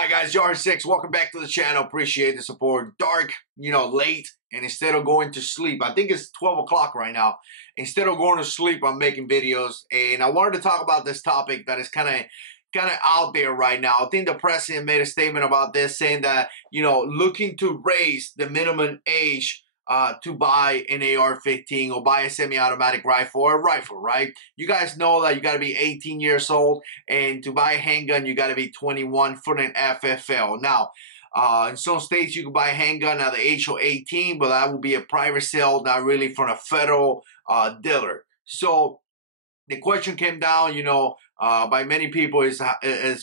Hi guys, JH6, welcome back to the channel. Appreciate the support. Dark, late, and instead of going to sleep, I think it's 12 o'clock right now. Instead of going to sleep, I'm making videos, and I wanted to talk about this topic that is kind of out there right now. I think the president made a statement about this, saying that, looking to raise the minimum age to buy an AR-15 or buy a semi-automatic rifle or a rifle, right? You guys know that you got to be 18 years old, and to buy a handgun, you got to be 21 for an FFL. Now, in some states, you can buy a handgun at the age of 18, but that will be a private sale, not really from a federal dealer. So the question came down, by many people is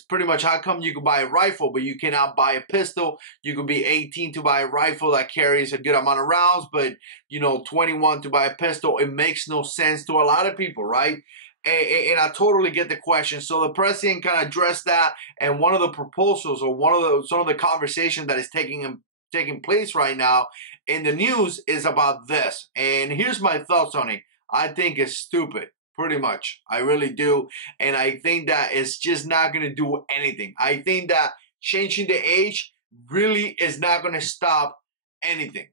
pretty much how come you can buy a rifle, but you cannot buy a pistol? You could be 18 to buy a rifle that carries a good amount of rounds, but, 21 to buy a pistol. It makes no sense to a lot of people, right? And I totally get the question. So the president kind of addressed that, and one of the proposals or some of the conversation that is taking place right now in the news is about this. And here's my thoughts on it. I think it's stupid. Pretty much. I really do. And I think that it's just not going to do anything. I think that changing the age really is not going to stop anything.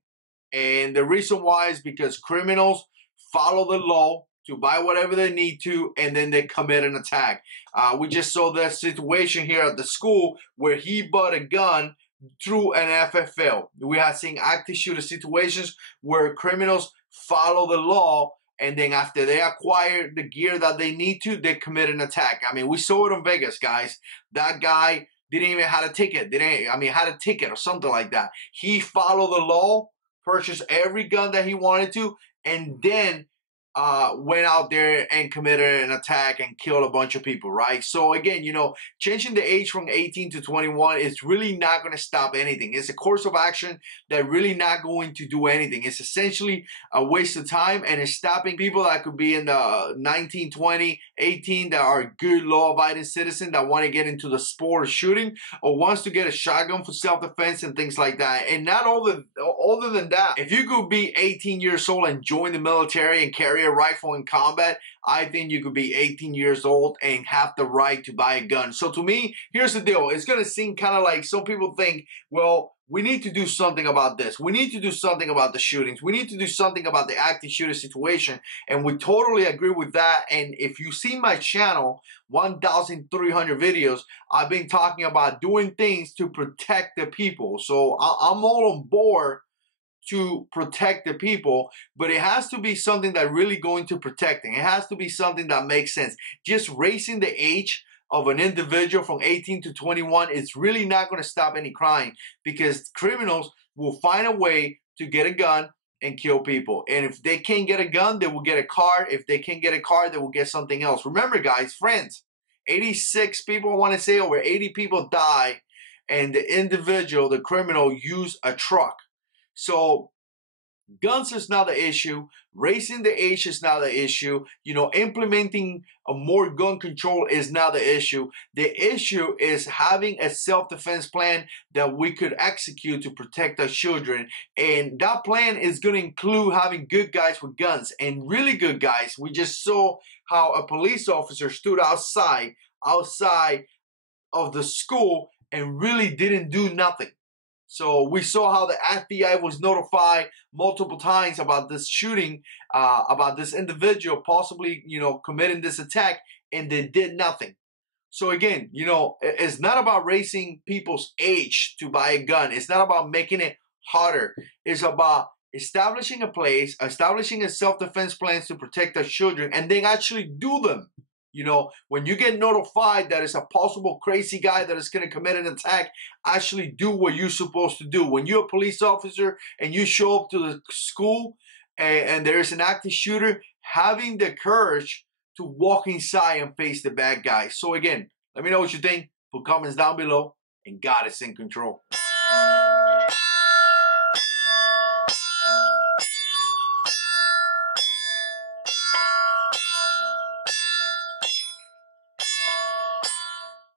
And the reason why is because criminals follow the law to buy whatever they need to, and then they commit an attack. We just saw that situation here at the school where he bought a gun through an FFL. We have seen active shooter situations where criminals follow the law, and then after they acquire the gear that they need to, they commit an attack. I mean, we saw it in Vegas, guys. That guy didn't even have a ticket. Had a ticket or something like that. He followed the law, purchased every gun that he wanted to, and then went out there and committed an attack and killed a bunch of people, right? So again, changing the age from 18 to 21 is really not going to stop anything. It's a course of action that really not going to do anything. It's essentially a waste of time, and it's stopping people that could be in the 19, 20, 18 that are good law-abiding citizens that want to get into the sport of shooting or wants to get a shotgun for self-defense and things like that. And not other than that, if you could be 18 years old and join the military and carry a rifle in combat, I think you could be 18 years old and have the right to buy a gun. So to me, here's the deal. It's going to seem kind of like some people think, well, we need to do something about this. We need to do something about the shootings. We need to do something about the active shooter situation. And we totally agree with that. And if you see my channel, 1,300 videos, I've been talking about doing things to protect the people. So I'm all on board to protect the people, but it has to be something that really going to protect them. It has to be something that makes sense. Just raising the age of an individual from 18 to 21 is really not going to stop any crime, because criminals will find a way to get a gun and kill people. And if they can't get a gun, they will get a car. If they can't get a car, they will get something else. Remember, guys, friends, 86 people, I want to say over 80 people die, and the individual, the criminal, used a truck. So guns is not the issue. Raising the age is not the issue. Implementing a more gun control is not the issue. The issue is having a self-defense plan that we could execute to protect our children. And that plan is going to include having good guys with guns and really good guys. We just saw how a police officer stood outside of the school and really didn't do nothing. So we saw how the FBI was notified multiple times about this shooting, about this individual possibly, committing this attack, and they did nothing. So again, it's not about raising people's age to buy a gun. It's not about making it harder. It's about establishing a place, establishing a self-defense plan to protect our children, and then actually do them. When you get notified that it's a possible crazy guy that is going to commit an attack, actually do what you're supposed to do. When you're a police officer and you show up to the school and there is an active shooter, having the courage to walk inside and face the bad guy. So again, let me know what you think. Put comments down below, and God is in control.